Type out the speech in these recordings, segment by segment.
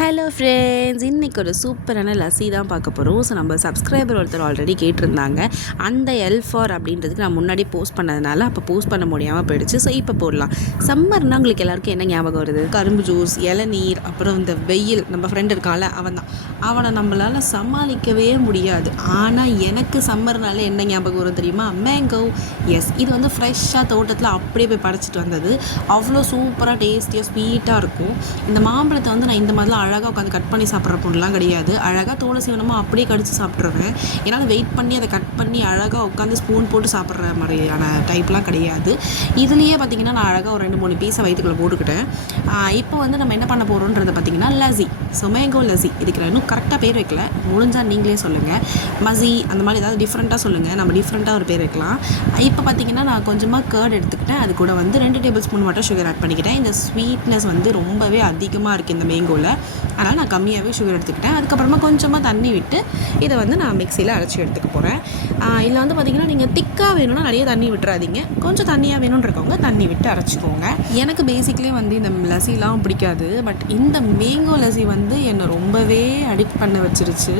Hello friends, இன்றைக்கி ஒரு சூப்பரான லஸ்ஸி தான் பார்க்க போகிறோம். ஸோ நம்ம சப்ஸ்கிரைபர் ஒருத்தர் ஆல்ரெடி கேட்டிருந்தாங்க. அந்த எல்ஃபார் அப்படின்றதுக்கு நான் முன்னாடி போஸ்ட் பண்ணதுனால அப்போ போஸ்ட் பண்ண முடியாமல் போயிடுச்சு. ஸோ இப்போ போடலாம். சம்மர்னால் உங்களுக்கு எல்லாருக்கும் என்ன ஞாபகம் வருது? கரும்பு ஜூஸ், இளநீர், அப்புறம் இந்த வெயில். நம்ம ஃப்ரெண்டு இருக்கான்ல அவனை நம்மளால் சமாளிக்கவே முடியாது. ஆனால் எனக்கு சம்மர்னால என்ன ஞாபகம் வரும் தெரியுமா? மேங்கோ. எஸ், இது வந்து ஃப்ரெஷ்ஷாக தோட்டத்தில் அப்படியே போய் படைச்சிட்டு வந்தது. அவ்வளோ சூப்பராக டேஸ்டியாக ஸ்வீட்டாக இருக்கும். இந்த மாம்பழத்தை வந்து நான் இந்த மாதிரிலாம் அழகாக உட்காந்து கட் பண்ணி சாப்பிட்ற பொருள்லாம் கிடையாது. அழகாக தோலை சீவனமாக அப்படியே கடிச்சு சாப்பிட்ருவேன். என்னால் வெயிட் பண்ணி அதை கட் பண்ணி அழகாக உட்காந்து ஸ்பூன் போட்டு சாப்பிட்ற மாதிரியான டைப்லாம் கிடையாது. இதுலேயே பார்த்திங்கன்னா நான் அழகாக ஒரு 2-3 பீஸை வயிற்றுக்குள்ளே போட்டுக்கிட்டேன். இப்போ வந்து நம்ம என்ன பண்ண போகிறோன்றதை பார்த்திங்கன்னா லஸ்ஸி. So mango lassi. இதுக்கு நான் இன்னும் கரெக்டாக பேர் வைக்கல. முடிஞ்சால் நீங்களே சொல்லுங்கள். மஸி அந்த மாதிரி ஏதாவது டிஃப்ரெண்ட்டாக சொல்லுங்கள். நம்ம டிஃப்ரெண்ட்டாக ஒரு பேர் வைக்கலாம். இப்போ பார்த்திங்கன்னா நான் கொஞ்சமாக கர்ட் எடுத்துக்கிட்டேன். அது கூட வந்து 2 டேபிள் ஸ்பூன் மட்டும் சுகர் ஆட் பண்ணிக்கிட்டேன். இந்த ஸ்வீட்னஸ் வந்து ரொம்பவே அதிகமாக இருக்குது இந்த மேங்கோவில். அதனால் நான் கம்மியாகவே சுகர் எடுத்துக்கிட்டேன். அதுக்கப்புறமா கொஞ்சமாக தண்ணி விட்டு இதை வந்து நான் மிக்சியில் அரைச்சி எடுத்துக்க போகிறேன். இதில் வந்து பார்த்திங்கன்னா நீங்கள் திக்காக வேணும்னா நிறைய தண்ணி விட்டுறாதீங்க. கொஞ்சம் தண்ணியாக வேணுன்றக்கவங்க தண்ணி விட்டு அரைச்சிக்கோங்க. எனக்கு பேசிக்லி வந்து இந்த லஸ்ஸிலாம் பிடிக்காது. பட் இந்த மேங்கோ லஸ்ஸி வந்து என்னை ரொம்பவே அடிக்ட் பண்ண வச்சிருச்சு.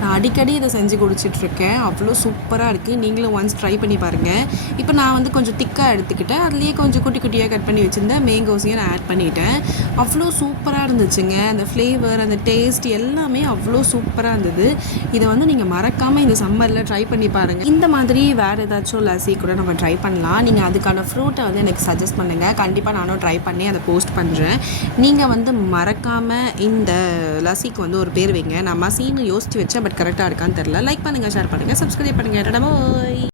நான் அடிக்கடி இதை செஞ்சு குடிச்சிட்ருக்கேன். அவ்வளோ சூப்பராக இருக்குது. நீங்களும் ஒன்ஸ் ட்ரை பண்ணி பாருங்கள். இப்போ நான் வந்து கொஞ்சம் திக்காக எடுத்துக்கிட்டேன். அதுலேயே கொஞ்சம் குட்டி குட்டியாக கட் பண்ணி வச்சுருந்தேன் மேங்கோஸையும் நான் ஆட் பண்ணிவிட்டேன். அவ்வளோ சூப்பராக இருந்துச்சுங்க. அந்த ஃப்ளேவர், அந்த டேஸ்ட் எல்லாமே அவ்வளோ சூப்பராக இருந்தது. இதை வந்து நீங்கள் மறக்காமல் இந்த சம்மரில் ட்ரை பண்ணி பாருங்கள். இந்த மாதிரி வேறு ஏதாச்சும் லஸ்ஸி கூட நம்ம ட்ரை பண்ணலாம். நீங்கள் அதுக்கான ஃப்ரூட்டை வந்து எனக்கு சஜஸ்ட் பண்ணுங்கள். கண்டிப்பாக நானும் ட்ரை பண்ணி அதை போஸ்ட் பண்ணுறேன். நீங்கள் வந்து மறக்காமல் இந்த லஸ்ஸிக்கு வந்து ஒரு பேர் வைங்க. நான் மசின்னு யோசித்து வச்சேன். பட் கரெக்டாக இருக்கான்னு தெரில. லைக் பண்ணுங்கள், ஷேர் பண்ணுங்கள், சப்ஸ்கிரைப் பண்ணுங்கள். பாய்.